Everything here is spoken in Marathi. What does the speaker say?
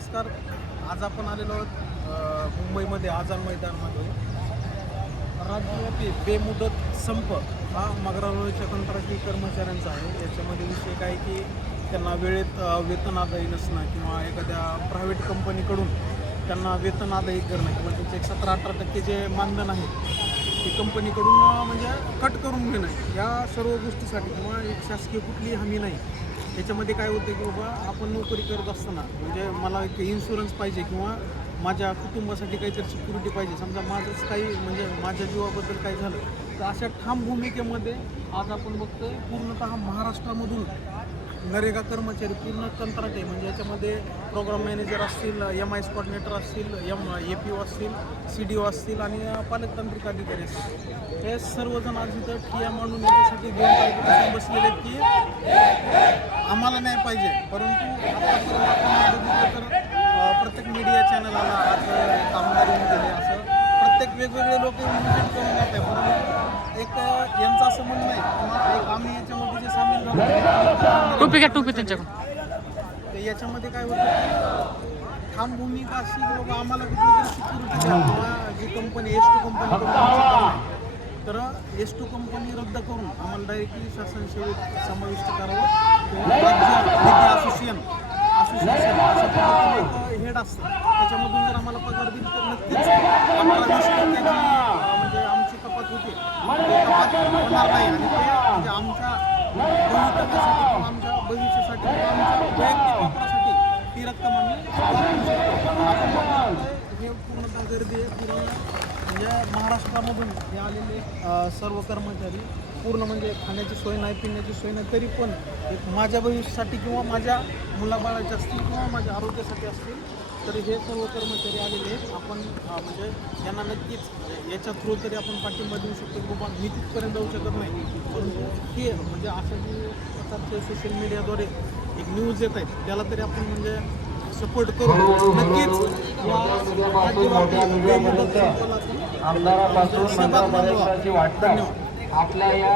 नमस्कार. आज आपण आलेलो आहोत मुंबईमध्ये आझाद मैदानामध्ये. राज्यव्यापी बेमुदत संप हा मगरावळीच्या कंत्राटी कर्मचाऱ्यांचा आहे. याच्यामध्ये विषय काय की त्यांना वेळेत वेतन आदायी नसणं किंवा एखाद्या प्रायव्हेट कंपनीकडून त्यांना वेतन आदायी करणं किंवा त्यांचे 17-18% जे मानधन आहे ते कंपनीकडून म्हणजे कट करून घेणं, या सर्व गोष्टीसाठी किंवा एक शासकीय कुठलीही हमी नाही. त्याच्यामध्ये काय होतं की बाबा आपण नोकरी करत असताना म्हणजे मला एक इन्शुरन्स पाहिजे किंवा माझ्या कुटुंबासाठी काहीतरी सिक्युरिटी पाहिजे. समजा माझंच काही म्हणजे माझ्या जीवाबद्दल काय झालं तर अशा ठाम भूमिकेमध्ये आज आपण बघतोय पूर्णतः महाराष्ट्रामधून नरेगा कर्मचारी पूर्ण कंत्राटी म्हणजे याच्यामध्ये प्रोग्राम मॅनेजर असतील, MIS कोऑर्डिनेटर असतील, APO असतील, CDO असतील आणि पालकतांत्रिक अधिकारी असतील. हे सर्वजण आज इथं ठिया मांडून याच्यासाठी 2 तारखेपासून बसलेले आहेत की आम्हाला न्याय पाहिजे. परंतु आतापर्यंत आपण बघितलं तर प्रत्येक मीडिया चॅनलला आज कामगार येऊन गेले, असं प्रत्येक वेगवेगळे लोक इन्व्हिटेट करून जात आहे. परंतु एक यांचं असं म्हणणं आहे किंवा एक आम्ही याच्यामध्ये जे सामील झालो टोपी त्यांच्याकडून तर याच्यामध्ये काय होतं की ठाम भूमिका अशी की बाबा आम्हाला कुठलीतरी सिक्युरिटी द्या किंवा जी कंपनी S2 कंपनी तर S2 कंपनी रद्द करून आम्हाला डायरेक्टली शासन सेवेत समाविष्ट करावं किंवा राज्य विद्या असोसिएशन अशा पद्धतीने एक हेड असतं, त्याच्यामधून जर आम्हाला पगार दिली तर नक्कीच 15-20% म्हणजे आमची कपात होते ते कपात होणार नाही आणि ते म्हणजे आमच्या भवितव्यासाठी किंवा आमच्या भविष्यासाठी किंवा आमच्या वैयक्तिक वापरासाठी ती रक्कम आम्ही वापरू शकतो. आपण बघतोय हे पूर्णतः गर्दी आहे. पूर्ण म्हणजे महाराष्ट्रामधून हे आलेले सर्व कर्मचारी पूर्ण म्हणजे खाण्याची सोय नाही, पिण्याची सोय नाही, तरी पण एक माझ्या भविष्यासाठी किंवा माझ्या मुलाबाळाचे असतील किंवा माझ्या आरोग्यासाठी असतील तर हे सर्व कर्मचारी आलेले आहेत. आपण म्हणजे यांना नक्कीच याच्या थ्रू तरी आपण पाठिंबा देऊ शकतो की बाबा मी तिथपर्यंत जाऊ शकत नाही, परंतु हे म्हणजे अशा जी प्रकारचे सोशल मीडियाद्वारे एक न्यूज येत आहेत त्याला तरी आपण म्हणजे सपोर्ट करू. नक्कीच आमदारापासून मंत्रालयाची वाटचाल आपल्या या